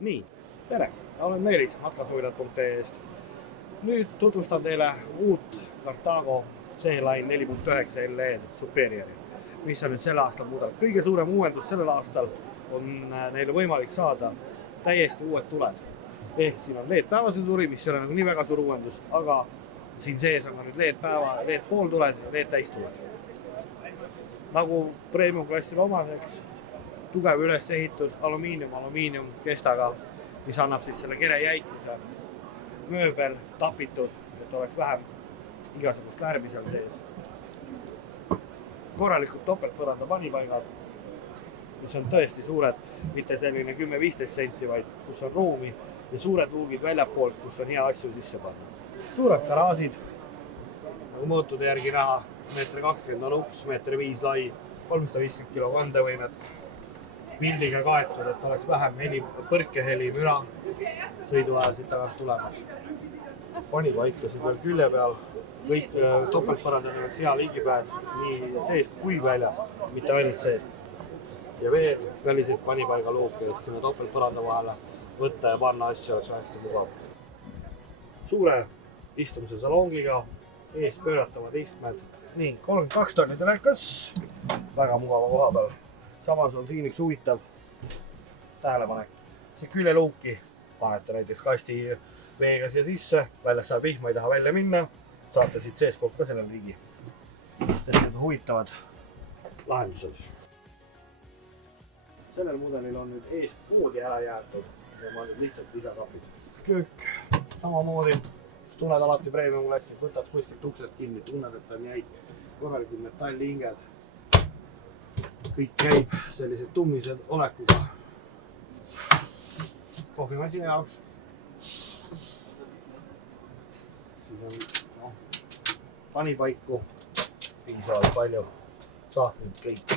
Nii, tere! Olen Meelis matkasuvilad.ee-st. Nüüd tutvustan teile uut Cartago C-Line 4.9 LE Superiori, mis on nüüd selle aastal muudel. Kõige suurem uuendus sellel aastal on neile võimalik saada täiesti uued tuled. Ehk siin on LED päevasõidutuli, mis ei ole nagu nii väga suur uuendus, aga siin sees on ka nüüd LED päeva, LED pooltuled ja LED täistuled. Nagu premium klassile omaseks, tugev ülesehitus, alumiinium kestaga, mis annab siis selle kere jäikuse. Mööbel tapitud, et oleks vähem igasugust lärmi seal sees. Korralikult topeltpõranda panipaigad, mis on tõesti suured, mitte selline 10-15 senti, vaid kus on ruumi ja suured luugid väljapoolt, kus on hea asju sisse panna. Suured garaažid, nagu mõõtude järgi näha, 1,20 m on uks, 1,5 m lai, 350 kg kandevõimet, vildiga kaetud, et oleks vähem põrkeheli, müra sõidu ajal siit tagant tulemas. Panipaikasid veel külje peal, kõik topeltpõrandad oleks hea ligipääs nii seest kui väljast, mitte ainult seest. Ja veel väliseid panipaigaluuke, et sinna topeltpõranda vahele võtta ja panna asju oleks hästi mugav. Suure istumise salongiga, ees pööratavad istmed, nii 32 tonni telekas, väga mugava koha peal. Samas on siin üks huvitav tähelepanek. See küljeluuki panete näiteks kasti veega siia sisse, väljas saab vihma, ei taha välja minna, saate siit seeskoolt ka sellele ligi. Need huvitavad lahendused. Sellel mudelil on nüüd eest poodi ära jäetud ja ma nüüd lihtsalt lisakapid. Köök samamoodi, tunned alati premium klassi, võtad kuskilt uksest kinni, tunned, et on jäik, korralikud metallihinged. Kõik käib sellised tummised olekuga. Kohvimasina jaoks. Siis on panipaiku, piisavalt palju sahtnud kõik.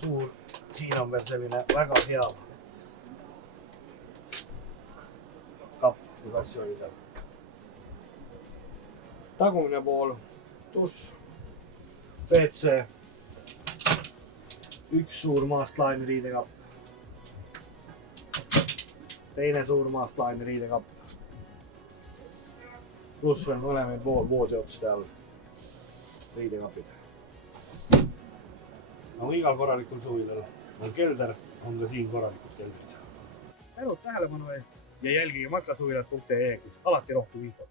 Suur, siin on veel selline väga hea kapp, kus asju oli seal. Tagumine pool, tuss, WC, üks suur maastlaani riidekapp, teine suur maastlaani riidekapp, pluss veel mõlemad pool voodiotste all riidekapid. Nagu igal korralikul suvilal on kelder, on ka siin korralikud keldrid. Tänud tähelepanu eest ja jälgige matkasuvilad.ee, kus alati rohkem infot.